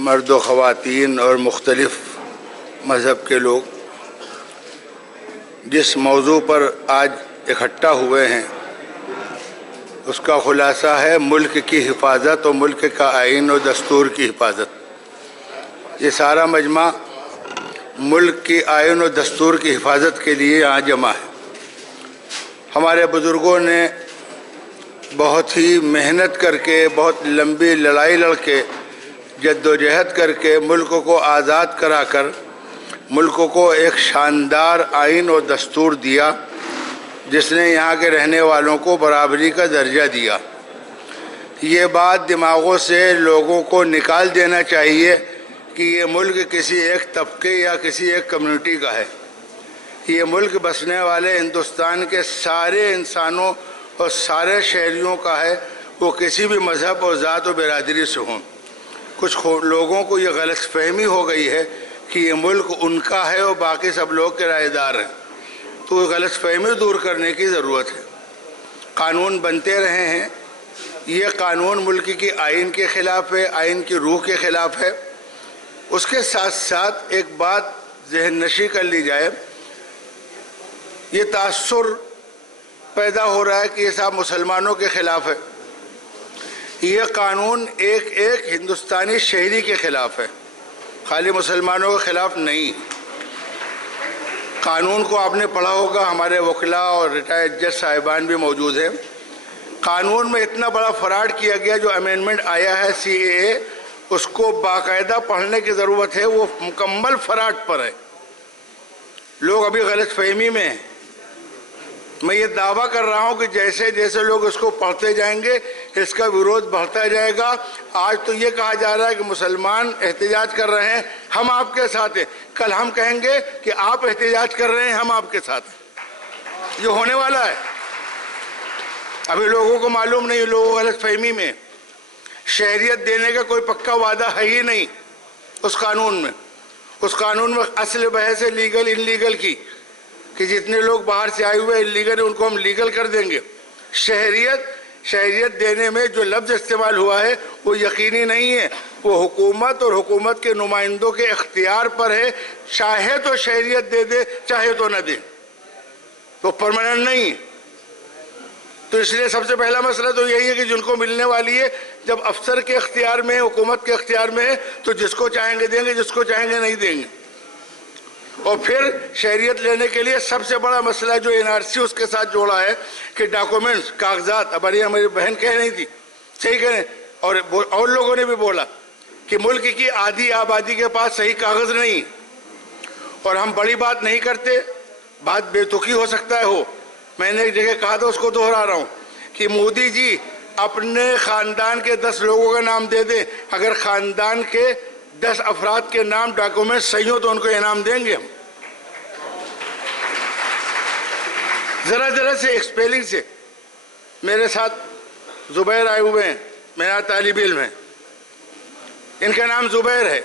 مرد و خواتین اور مختلف مذہب کے لوگ جس موضوع پر آج اکٹھا ہوئے ہیں اس کا خلاصہ ہے ملک کی حفاظت اور ملک کا آئین و دستور کی حفاظت۔ یہ سارا مجمع ملک کی آئین و دستور کی حفاظت کے لیے یہاں جمع ہے۔ ہمارے بزرگوں نے بہت ہی محنت کر کے، بہت لمبی لڑائی لڑ کے، جد و جہد کر کے ملک کو آزاد کرا کر ملک کو ایک شاندار آئین و دستور دیا جس نے یہاں کے رہنے والوں کو برابری کا درجہ دیا۔ یہ بات دماغوں سے لوگوں کو نکال دینا چاہیے کہ یہ ملک کسی ایک طبقے یا کسی ایک کمیونٹی کا ہے۔ یہ ملک بسنے والے ہندوستان کے سارے انسانوں اور سارے شہریوں کا ہے، وہ کسی بھی مذہب اور ذات و برادری سے ہوں۔ کچھ لوگوں کو یہ غلط فہمی ہو گئی ہے کہ یہ ملک ان کا ہے اور باقی سب لوگ کرایہ دار ہیں، تو غلط فہمی دور کرنے کی ضرورت ہے۔ قانون بنتے رہے ہیں، یہ قانون ملک کی آئین کے خلاف ہے، آئین کی روح کے خلاف ہے۔ اس کے ساتھ ساتھ ایک بات ذہن نشی کر لی جائے، یہ تاثر پیدا ہو رہا ہے کہ یہ صاحب مسلمانوں کے خلاف ہے۔ یہ قانون ایک ایک ہندوستانی شہری کے خلاف ہے، خالی مسلمانوں کے خلاف نہیں۔ قانون کو آپ نے پڑھا ہوگا، ہمارے وکلاء اور ریٹائرڈ جج صاحبان بھی موجود ہیں۔ قانون میں اتنا بڑا فراڈ کیا گیا، جو امینڈمنٹ آیا ہے CAA، اس کو باقاعدہ پڑھنے کی ضرورت ہے، وہ مکمل فراڈ پر ہے۔ لوگ ابھی غلط فہمی میں ہیں۔ میں یہ دعویٰ کر رہا ہوں کہ جیسے جیسے لوگ اس کو پڑھتے جائیں گے اس کا ویرودھ بڑھتا جائے گا۔ آج تو یہ کہا جا رہا ہے کہ مسلمان احتجاج کر رہے ہیں، ہم آپ کے ساتھ ہیں۔ کل ہم کہیں گے کہ آپ احتجاج کر رہے ہیں، ہم آپ کے ساتھ ہیں۔ یہ ہونے والا ہے۔ ابھی لوگوں کو معلوم نہیں، لوگوں غلط فہمی میں۔ شہریت دینے کا کوئی پکا وعدہ ہے ہی نہیں اس قانون میں۔ اس قانون میں اصل بحث ہے لیگل ان لیگل کی، کہ جتنے لوگ باہر سے آئے ہوئے انلیگل ہیں ان کو ہم لیگل کر دیں گے۔ شہریت دینے میں جو لفظ استعمال ہوا ہے وہ یقینی نہیں ہے، وہ حکومت اور حکومت کے نمائندوں کے اختیار پر ہے، چاہے تو شہریت دے دے چاہے تو نہ دے، تو پرماننٹ نہیں ہے۔ تو اس لیے سب سے پہلا مسئلہ تو یہی ہے کہ جن کو ملنے والی ہے، جب افسر کے اختیار میں ہے، حکومت کے اختیار میں ہے، تو جس کو چاہیں گے دیں گے، جس کو چاہیں گے نہیں دیں گے۔ اور پھر شہریت لینے کے لیے سب سے بڑا مسئلہ جو NRC اس کے ساتھ جوڑا ہے کہ ڈاکومنٹس، کاغذات۔ اب ہماری بہن کہہ رہی تھی، صحیح کہہ رہے، اور لوگوں نے بھی بولا کہ ملک کی آدھی آبادی کے پاس صحیح کاغذ نہیں، اور ہم بڑی بات نہیں کرتے، بات بے تکی ہو سکتا ہے ہو۔ میں نے ایک جگہ کہا تھا، اس کو دوہرا رہا ہوں کہ مودی جی اپنے خاندان کے 10 لوگوں کا نام دے دیں، اگر خاندان کے 10 افراد کے نام ڈاکومنٹ صحیح ہو تو ان کو انعام دیں گے ہم۔ ذرا سے ایکسپیلنگ سے میرے ساتھ زبیر آئے ہوئے ہیں، میرا طالب علم ہے، ان کا نام زبیر ہے،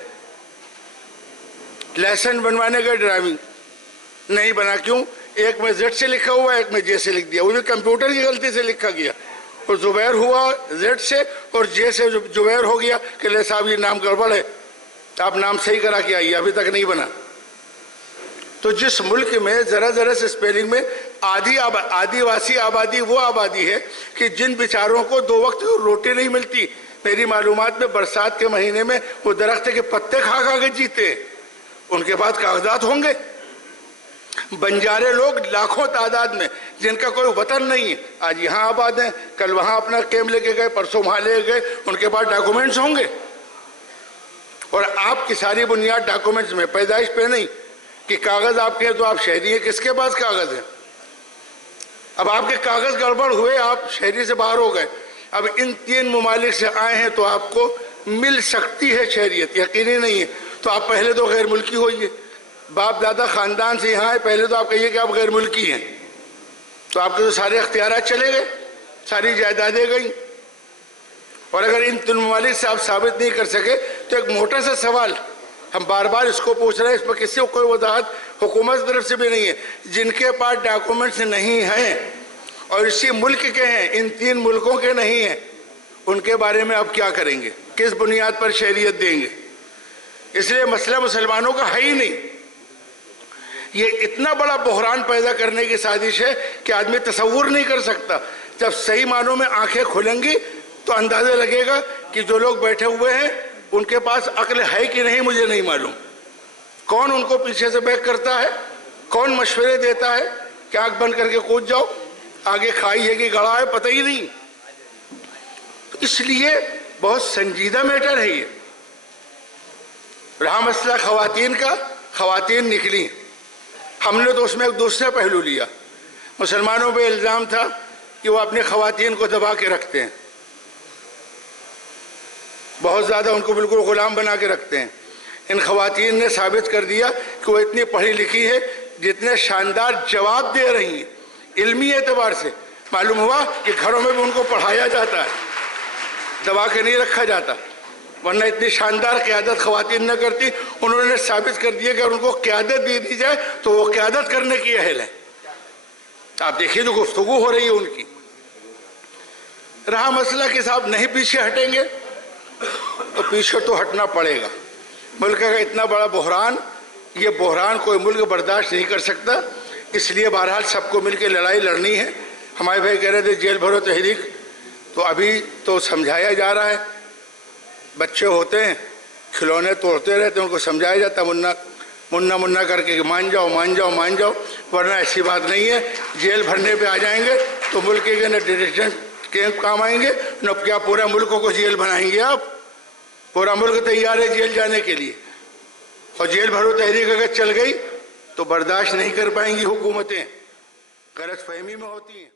لائسنس بنوانے کا ڈرائیونگ نہیں بنا، کیوں؟ ایک میں Z سے لکھا ہوا ہے، ایک میں J سے لکھ دیا، وہ بھی کمپیوٹر کی غلطی سے لکھا گیا، اور زبیر ہوا Z سے اور J سے زبیر ہو گیا کہ لے صاحب یہ نام گڑبڑ ہے، آپ نام صحیح کرا کے آئیے، ابھی تک نہیں بنا۔ تو جس ملک میں ذرا سے اسپیلنگ میں آدیواسی آبادی وہ آبادی ہے کہ جن بیچاروں کو 2 وقت روٹی نہیں ملتی، میری معلومات میں برسات کے مہینے میں وہ درخت کے پتے کھا کے جیتے ہیں، ان کے پاس کاغذات ہوں گے۔ بنجارے لوگ لاکھوں تعداد میں جن کا کوئی وطن نہیں ہے، آج یہاں آباد ہیں، کل وہاں اپنا کیمپ لے کے گئے، پرسوں وہاں لے گئے، ان کے پاس ڈاکومنٹس ہوں گے۔ اور آپ کی ساری بنیاد ڈاکومنٹس میں، پیدائش پہ نہیں کہ کاغذ آپ کے ہیں تو آپ شہری ہیں، کس کے پاس کاغذ ہیں؟ اب آپ کے کاغذ گڑبڑ ہوئے، آپ شہری سے باہر ہو گئے۔ اب ان 3 ممالک سے آئے ہیں تو آپ کو مل سکتی ہے شہریت، یقینی نہیں ہے تو آپ پہلے تو غیر ملکی ہوئیے۔ باپ دادا خاندان سے یہاں آئے، پہلے تو آپ کہیے کہ آپ غیر ملکی ہیں، تو آپ کے تو سارے اختیارات چلے گئے، ساری جائیدادیں گئیں۔ اور اگر ان 3 ممالک سے آپ ثابت نہیں کر سکے تو ایک موٹا سا سوال ہم بار بار اس کو پوچھ رہے ہیں، اس پر کسی کو کوئی وضاحت حکومت کی طرف سے بھی نہیں ہے۔ جن کے پاس ڈاکومنٹس نہیں ہیں اور اسی ملک کے ہیں، ان 3 ملکوں کے نہیں ہیں، ان کے بارے میں آپ کیا کریں گے؟ کس بنیاد پر شہریت دیں گے؟ اس لیے مسئلہ مسلمانوں کا ہے ہی نہیں. یہ اتنا بڑا بحران پیدا کرنے کی سازش ہے کہ آدمی تصور نہیں کر سکتا. جب صحیح معنوں میں آنکھیں کھلیں گی تو اندازہ لگے گا کہ جو لوگ بیٹھے ہوئے ہیں ان کے پاس عقل ہے کہ نہیں مجھے نہیں معلوم. کون ان کو پیچھے سے بیک کرتا ہے, کون مشورے دیتا ہے کہ آنکھ بند کر کے کود جاؤ, آگے کھائی ہے کہ گڑھا ہے پتہ ہی نہیں. اس لیے بہت سنجیدہ میٹر ہے یہ. رہا مسئلہ خواتین کا, خواتین نکلی, ہم نے تو اس میں ایک دوسرا پہلو لیا. مسلمانوں پہ الزام تھا کہ وہ اپنی خواتین کو دبا کے رکھتے ہیں, بہت زیادہ ان کو بالکل غلام بنا کے رکھتے ہیں. ان خواتین نے ثابت کر دیا کہ وہ اتنی پڑھی لکھی ہے, جتنے شاندار جواب دے رہی ہیں علمی اعتبار سے. معلوم ہوا کہ گھروں میں بھی ان کو پڑھایا جاتا ہے, دبا کے نہیں رکھا جاتا, ورنہ اتنی شاندار قیادت خواتین نہ کرتی. انہوں نے ثابت کر دیا کہ اگر ان کو قیادت دے دی جائے تو وہ قیادت کرنے کی اہل ہے. آپ دیکھیے جو گفتگو ہو رہی ہے ان کی. رہا مسئلہ کہ صاحب نہیں پیچھے ہٹیں گے تو پیچھے تو ہٹنا پڑے گا. ملک کا اتنا بڑا بحران, یہ بحران کوئی ملک برداشت نہیں کر سکتا. اس لیے بہرحال سب کو مل کے لڑائی لڑنی ہے. ہمارے بھائی کہہ رہے تھے جیل بھرو تحریک, تو ابھی تو سمجھایا جا رہا ہے. بچے ہوتے ہیں کھلونے توڑتے رہتے ہیں, ان کو سمجھایا جاتا منا کر کے کہ مان جاؤ مان جاؤ مان جاؤ, ورنہ ایسی بات نہیں ہے. جیل بھرنے پہ آ جائیں گے تو ملک کے نہ ڈیٹینشن کیمپ کام آئیں گے, نہ کیا پورا ملک کو جیل بنائیں گے آپ. پورا ملک تیار ہے جیل جانے کے لیے, اور جیل بھرو تحریک اگر چل گئی تو برداشت نہیں کر پائیں گی حکومتیں, غلط فہمی میں ہوتی ہیں.